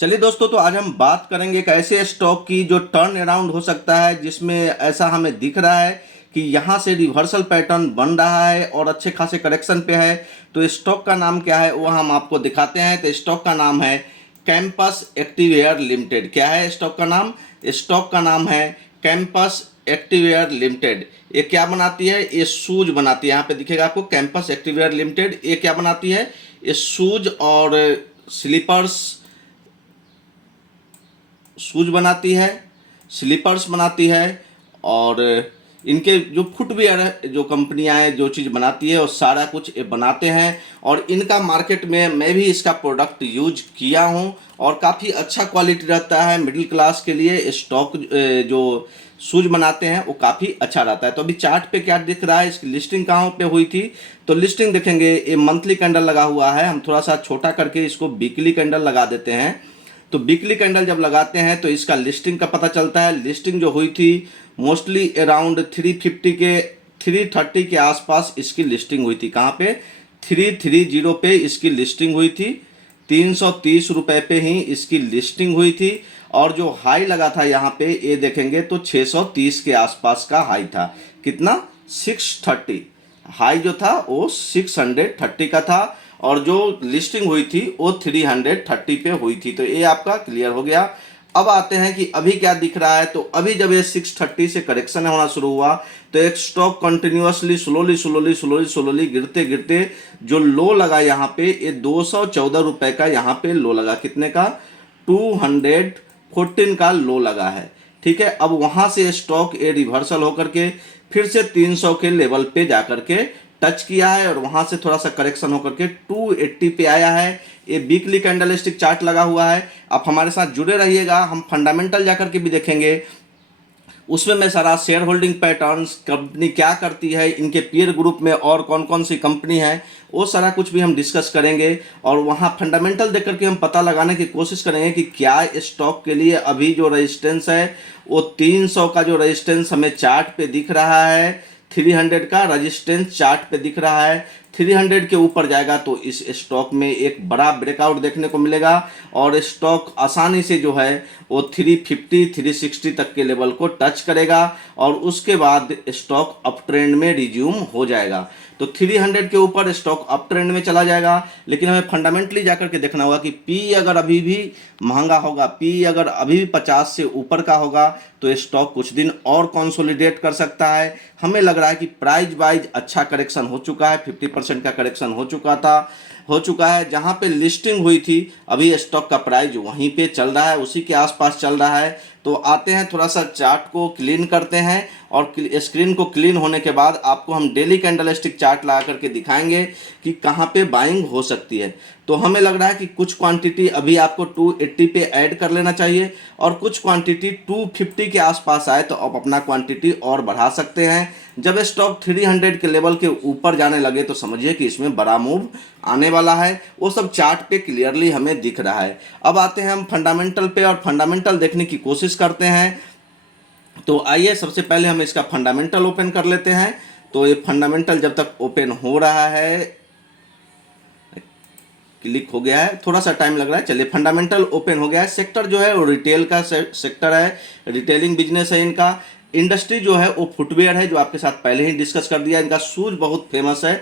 चलिए दोस्तों, तो आज हम बात करेंगे एक ऐसे स्टॉक की जो टर्न अराउंड हो सकता है, जिसमें ऐसा हमें दिख रहा है कि यहाँ से रिवर्सल पैटर्न बन रहा है और अच्छे खासे करेक्शन पे है। तो स्टॉक का नाम क्या है वो हम आपको दिखाते हैं। तो स्टॉक का नाम है कैंपस एक्टिवेयर लिमिटेड। क्या है स्टॉक का नाम? स्टॉक का नाम है कैंपस एक्टिवेयर लिमिटेड। ये क्या बनाती है? ये शूज बनाती है। यहाँ पे दिखेगा आपको कैंपस एक्टिवेयर लिमिटेड। ये क्या बनाती है? ये शूज और शूज बनाती है, स्लीपर्स बनाती है, और इनके जो फुटवेयर जो कंपनियां हैं जो चीज़ बनाती है वो सारा कुछ ये बनाते हैं। और इनका मार्केट में मैं भी इसका प्रोडक्ट यूज किया हूं और काफ़ी अच्छा क्वालिटी रहता है। मिडिल क्लास के लिए स्टॉक जो शूज बनाते हैं वो काफ़ी अच्छा रहता है। तो अभी चार्ट पे क्या दिख रहा है, इसकी लिस्टिंग कहाँ पे हुई थी? तो लिस्टिंग देखेंगे, ये मंथली कैंडल लगा हुआ है। हम थोड़ा सा छोटा करके इसको वीकली कैंडल लगा देते हैं। तो वीकली कैंडल जब लगाते हैं तो इसका लिस्टिंग का पता चलता है। लिस्टिंग जो हुई थी मोस्टली अराउंड 350 के 330 के आसपास इसकी लिस्टिंग हुई थी। कहाँ पे? 330 पे इसकी लिस्टिंग हुई थी। 330 रुपये पे ही इसकी लिस्टिंग हुई थी। और जो हाई लगा था यहाँ पे ये देखेंगे तो 630 के आसपास का हाई था। कितना? 630। हाई जो था वो 630 का था और जो लिस्टिंग हुई थी वो 330 पे हुई थी। तो ये आपका क्लियर हो गया। अब आते हैं कि अभी क्या दिख रहा है। तो अभी जब ये 630 से करेक्शन होना शुरू हुआ तो एक स्टॉक कंटिन्यूअसली स्लोली गिरते गिरते जो लो लगा यहाँ पे, ये 214 रुपए का यहाँ पे लो लगा। कितने का? 214 का लो लगा है। ठीक है। अब वहां से स्टॉक ये रिवर्सल होकर के फिर से 300 के लेवल पे जाकर के टच किया है और वहां से थोड़ा सा करेक्शन होकर के 280 पे आया है। ये वीकली कैंडलस्टिक चार्ट लगा हुआ है। आप हमारे साथ जुड़े रहिएगा, हम फंडामेंटल जाकर के भी देखेंगे। उसमें मैं सारा शेयर होल्डिंग पैटर्न्स, कंपनी क्या करती है, इनके पीयर ग्रुप में और कौन कौन सी कंपनी है, वो सारा कुछ भी हम डिस्कस करेंगे। और वहाँ फंडामेंटल देख करके हम पता लगाने की कोशिश करेंगे कि क्या स्टॉक के लिए अभी जो रेजिस्टेंस है वो 300 का जो रेजिस्टेंस हमें चार्ट पे दिख रहा है, 300 का रेजिस्टेंस चार्ट पे दिख रहा है। 300 के ऊपर जाएगा तो इस स्टॉक में एक बड़ा ब्रेकआउट देखने को मिलेगा और स्टॉक आसानी से जो है वो 350 360 तक के लेवल को टच करेगा और उसके बाद स्टॉक अप ट्रेंड में रिज्यूम हो जाएगा। तो 300 के ऊपर स्टॉक अप ट्रेंड में चला जाएगा। लेकिन हमें फंडामेंटली जाकर के देखना होगा कि पी अगर अभी भी महंगा होगा, पी अगर अभी भी 50 से ऊपर का होगा तो स्टॉक कुछ दिन और कंसोलिडेट कर सकता है। हमें लग रहा है कि प्राइस वाइज अच्छा करेक्शन हो चुका है, 50% का करेक्शन हो चुका है। जहां पे लिस्टिंग हुई थी अभी स्टॉक का प्राइस वहीं पे चल रहा है, उसी के आसपास चल रहा है। तो आते हैं, थोड़ा सा चार्ट को क्लीन करते हैं और स्क्रीन को क्लीन होने के बाद आपको हम डेली कैंडलस्टिक चार्ट लगा करके दिखाएंगे कि कहाँ पे बाइंग हो सकती है। तो हमें लग रहा है कि कुछ क्वांटिटी अभी आपको 280 पे ऐड कर लेना चाहिए और कुछ क्वांटिटी 250 के आसपास आए तो आप अपना क्वांटिटी और बढ़ा सकते हैं। जब स्टॉक 300 के लेवल के ऊपर जाने लगे तो समझिए कि इसमें बड़ा मूव आने वाला है। वो सब चार्ट पे क्लियरली हमें दिख रहा है। अब आते हैं हम फंडामेंटल पे और फंडामेंटल देखने की कोशिश करते हैं। तो आइए सबसे पहले हम इसका फंडामेंटल ओपन कर लेते हैं। तो ये फंडामेंटल जब तक ओपन हो रहा है, क्लिक हो गया है, थोड़ा सा टाइम लग रहा है। चलिए, फंडामेंटल ओपन हो गया है। सेक्टर जो है वो रिटेल का सेक्टर है, रिटेलिंग बिजनेस है इनका। इंडस्ट्री जो है वो फुटवेयर है, जो आपके साथ पहले ही डिस्कस कर दिया। इनका शूज बहुत फेमस है,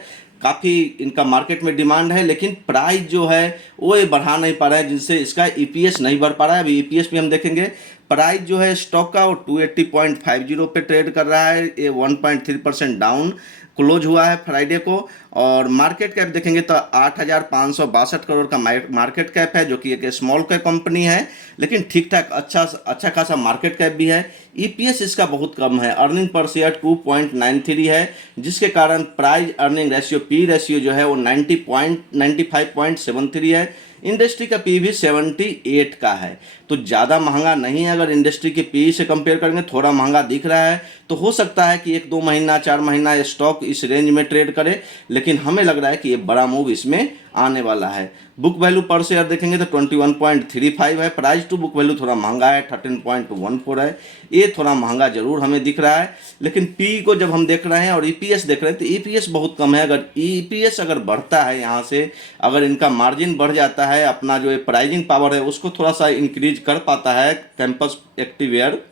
काफ़ी इनका मार्केट में डिमांड है, लेकिन प्राइस जो है वो ये बढ़ा नहीं पा रहा है, जिससे इसका ईपीएस नहीं बढ़ पा रहा है। अभी ईपीएस भी हम देखेंगे। प्राइस जो है स्टॉक का वो 280.50 पे ट्रेड कर रहा है। ये 1.3% डाउन क्लोज हुआ है फ्राइडे को। और मार्केट कैप देखेंगे तो 8,562 करोड़ का मार्केट कैप है, जो कि एक स्मॉल कैप कंपनी है, लेकिन ठीक ठाक अच्छा खासा मार्केट कैप भी है। ईपीएस इसका बहुत कम है, अर्निंग पर शेयर 2.93 है, जिसके कारण price earning ratio P ratio जो है वो 95.73 है। इंडस्ट्री का पी भी 78 का है, तो ज़्यादा महंगा नहीं है। अगर इंडस्ट्री के पी से कंपेयर करेंगे थोड़ा महंगा दिख रहा है, तो हो सकता है कि 1-2 महीना 4 महीना स्टॉक इस रेंज में ट्रेड करे, लेकिन हमें लग रहा है कि ये बड़ा मूव इसमें आने वाला है। बुक वैल्यू पर शेयर देखेंगे तो 21.35 है। प्राइस टू बुक वैल्यू थोड़ा महंगा है, 13.14 है। ये थोड़ा महंगा जरूर हमें दिख रहा है, लेकिन पी को जब हम देख रहे हैं और ईपीएस देख रहे हैं तो ईपीएस बहुत कम है। अगर ईपीएस अगर बढ़ता है यहाँ से, अगर इनका मार्जिन बढ़ जाता है, अपना जो प्राइजिंग पावर है उसको थोड़ा सा इंक्रीज कर पाता है कैंपस एक्टिववेयर,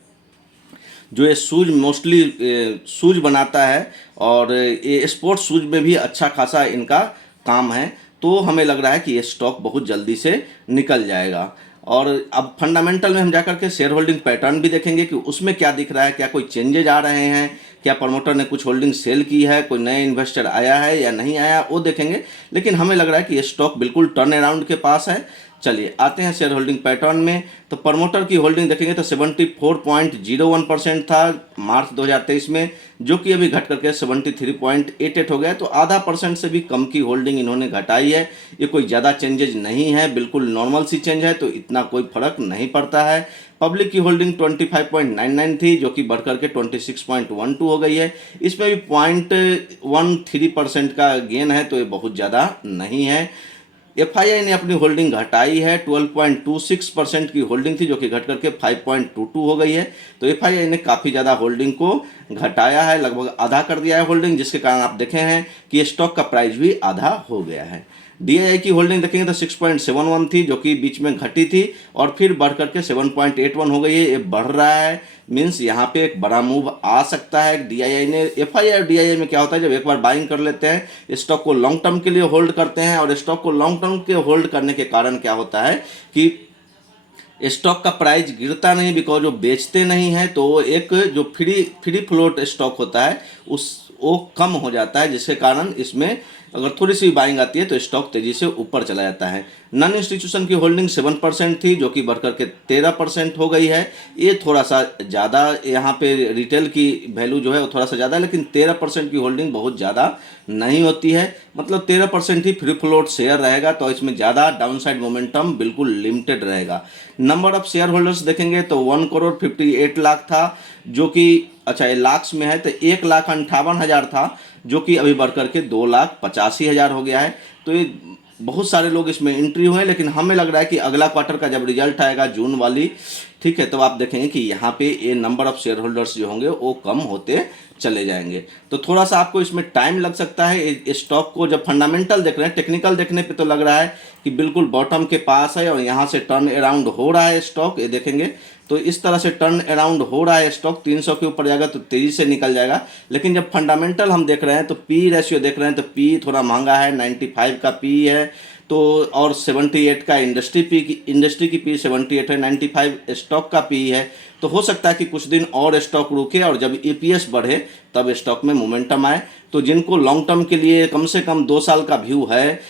जो ये शूज मोस्टली शूज बनाता है और ये स्पोर्ट्स शूज में भी अच्छा खासा इनका काम है, तो हमें लग रहा है कि ये स्टॉक बहुत जल्दी से निकल जाएगा। और अब फंडामेंटल में हम जाकर के शेयर होल्डिंग पैटर्न भी देखेंगे कि उसमें क्या दिख रहा है, क्या कोई चेंजेज आ रहे हैं, क्या प्रमोटर ने कुछ होल्डिंग सेल की है, कोई नए इन्वेस्टर आया है या नहीं आया, वो देखेंगे। लेकिन हमें लग रहा है कि ये स्टॉक बिल्कुल टर्न अराउंड के पास है। चलिए आते हैं शेयर होल्डिंग पैटर्न में। तो प्रमोटर की होल्डिंग देखेंगे तो 74.01% था मार्च 2023 में, जो कि अभी घट करके 73.88 हो गया। तो आधा परसेंट से भी कम की होल्डिंग इन्होंने घटाई है। ये कोई ज़्यादा चेंजेज नहीं है, बिल्कुल नॉर्मल सी चेंज है, तो इतना कोई फर्क नहीं पड़ता है। पब्लिक की होल्डिंग 25.99 थी, जो कि बढ़ करके 26.12 हो गई है। इसमें भी 0.13% का गेन है, तो ये बहुत ज़्यादा नहीं है। एफआईआई ने अपनी होल्डिंग घटाई है, 12.26% की होल्डिंग थी, जो कि घट करके 5.22 हो गई है। तो एफआईआई ने काफ़ी ज़्यादा होल्डिंग को घटाया है, लगभग आधा कर दिया है होल्डिंग, जिसके कारण आप देखे हैं कि स्टॉक का प्राइस भी आधा हो गया है। डीआईआई की होल्डिंग देखेंगे तो 6.71 थी, जो कि बीच में घटी थी और फिर बढ़ करके 7.81 हो गई है। ये बढ़ रहा है, मीन्स यहाँ पे एक बड़ा मूव आ सकता है। डीआईआई ने, एफआईआई और डीआईआई में क्या होता है, जब एक बार बाइंग कर लेते हैं स्टॉक को लॉन्ग टर्म के लिए होल्ड करते हैं, और स्टॉक को लॉन्ग टर्म के होल्ड करने के कारण क्या होता है कि स्टॉक का प्राइस गिरता नहीं, बिकॉज वो बेचते नहीं है, तो एक जो फ्री फ्लोट स्टॉक होता है वो कम हो जाता है, जिसके कारण इसमें अगर थोड़ी सी बाइंग आती है तो स्टॉक तेजी से ऊपर चला जाता है। नॉन इंस्टीट्यूशन की होल्डिंग 7% थी, जो कि बढ़कर के 13% हो गई है। ये थोड़ा सा ज़्यादा, यहाँ पे रिटेल की वैल्यू जो है वो थोड़ा सा ज़्यादा है, लेकिन 13% की होल्डिंग बहुत ज़्यादा नहीं होती है। मतलब 13% ही फ्री फ्लोट शेयर रहेगा, तो इसमें ज़्यादा डाउनसाइड मोमेंटम बिल्कुल लिमिटेड रहेगा। नंबर ऑफ शेयर होल्डर्स देखेंगे तो 1,58,00,000 था, जो कि अच्छा ये लाख्स में है, तो 1,58,000 था, जो कि अभी बढ़ करके 2,85,000 हो गया है। तो ये बहुत सारे लोग इसमें एंट्री हुए हैं, लेकिन हमें लग रहा है कि अगला क्वार्टर का जब रिजल्ट आएगा जून वाली, ठीक है, तो आप देखेंगे कि यहाँ पे ये नंबर ऑफ शेयर होल्डर्स जो होंगे वो कम होते चले जाएंगे। तो थोड़ा सा आपको इसमें टाइम लग सकता है। स्टॉक को जब फंडामेंटल देख रहे हैं, टेक्निकल देखने पे तो लग रहा है कि बिल्कुल बॉटम के पास है और यहाँ से टर्न अराउंड हो रहा है स्टॉक। ये देखेंगे तो इस तरह से टर्न अराउंड हो रहा है स्टॉक, 300 के ऊपर जाएगा तो तेजी से निकल जाएगा। लेकिन जब फंडामेंटल हम देख रहे हैं तो पी रेशियो देख रहे हैं तो पी थोड़ा महंगा है, 95 का पी है, तो और 78 का इंडस्ट्री की पी 78 है, 95 स्टॉक का पी है। तो हो सकता है कि कुछ दिन और स्टॉक रुके और जब ईपीएस बढ़े तब स्टॉक में मोमेंटम आए। तो जिनको लॉन्ग टर्म के लिए कम से कम 2 साल का व्यू है,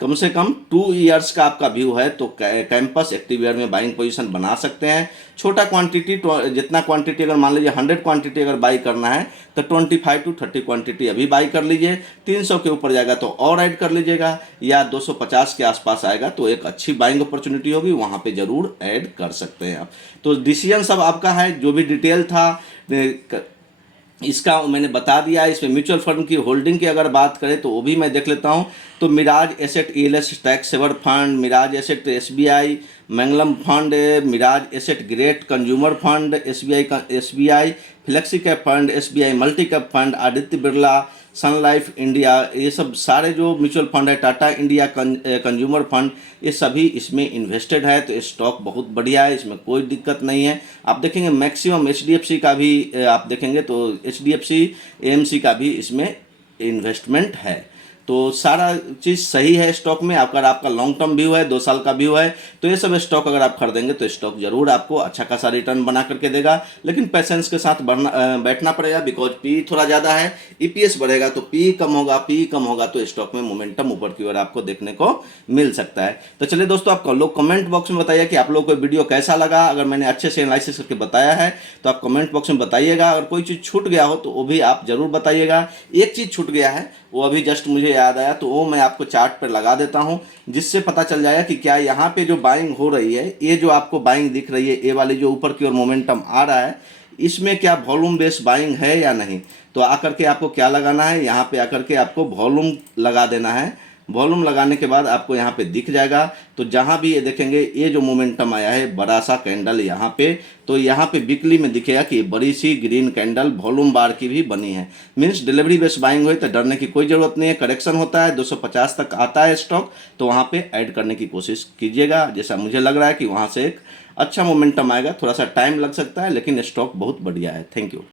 कम से कम 2 ईयर्स का आपका व्यू है, तो कैंपस एक्टिववेयर में बाइंग पोजीशन बना सकते हैं। छोटा क्वांटिटी, जितना क्वांटिटी अगर मान लीजिए 100 क्वांटिटी अगर बाई करना है तो 25 to 30 क्वांटिटी अभी बाई कर लीजिए। 300 के ऊपर जाएगा तो और ऐड कर लीजिएगा, या 250 के आसपास आएगा तो एक अच्छी बाइंग अपॉर्चुनिटी होगी, वहाँ पे ज़रूर ऐड कर सकते हैं आप। तो डिसीजन सब आपका है। जो भी डिटेल था इसका मैंने बता दिया। इसमें म्यूचुअल फंड की होल्डिंग की अगर बात करें तो वो भी मैं देख लेता हूँ। तो Mirae Asset ELSS tax saver fund, Mirae Asset SBI, Mangalam fund, Mirae Asset great consumer fund, SBI flexi cap fund, SBI multi cap fund, Aditya Birla, Sun Life India, ये सब सारे जो म्यूचुअल फंड है, टाटा इंडिया कंज्यूमर फंड, ये सभी इसमें invested है। तो स्टॉक बहुत बढ़िया है, इसमें कोई दिक्कत नहीं है। आप देखेंगे मैक्सिमम एचडीएफसी का भी आप देखेंगे तो एचडीएफसी एएमसी का भी इसमें इन्वेस्टमेंट है। तो सारा चीज़ सही है स्टॉक में। अगर आपका लॉन्ग टर्म व्यू है, 2 साल का व्यू है, तो ये सब स्टॉक अगर आप खरीदेंगे तो स्टॉक जरूर आपको अच्छा खासा रिटर्न बना करके देगा। लेकिन पेशेंस के साथ बैठना पड़ेगा, बिकॉज पी थोड़ा ज़्यादा है। ईपीएस बढ़ेगा तो पी कम होगा तो स्टॉक में मोमेंटम ऊपर की ओर आपको देखने को मिल सकता है। तो चलिए दोस्तों, आप लोग कमेंट बॉक्स में बताइए कि आप लोगों को वीडियो कैसा लगा। अगर मैंने अच्छे से एनालिसिस करके बताया है तो आप कमेंट बॉक्स में बताइएगा। अगर कोई चीज़ छूट गया हो तो वो भी आप जरूर बताइएगा। एक चीज़ छूट गया है, वो अभी जस्ट मुझे याद आया, तो वो मैं आपको चार्ट पर लगा देता हूं, जिससे पता चल जाएगा कि क्या यहाँ पे जो बाइंग हो रही है, ये जो आपको बाइंग दिख रही है, ये वाली जो ऊपर की ओर मोमेंटम आ रहा है, इसमें क्या वॉल्यूम बेस्ड बाइंग है या नहीं। तो आकर के आपको क्या लगाना है, यहाँ पे आकर के आपको वॉल्यूम लगा देना है। वॉल्यूम लगाने के बाद आपको यहाँ पे दिख जाएगा। तो जहाँ भी ये देखेंगे ये जो मोमेंटम आया है बड़ा सा कैंडल यहाँ पे, तो यहाँ पे वीकली में दिखेगा कि बड़ी सी ग्रीन कैंडल वॉल्यूम बार की भी बनी है। मीन्स डिलीवरी बेस्ड बाइंग हुई तो डरने की कोई ज़रूरत नहीं है। करेक्शन होता है 250 तक आता है स्टॉक, तो वहाँ पे ऐड करने की कोशिश कीजिएगा। जैसा मुझे लग रहा है कि वहाँ से एक अच्छा मोमेंटम आएगा, थोड़ा सा टाइम लग सकता है लेकिन स्टॉक बहुत बढ़िया है। Thank you.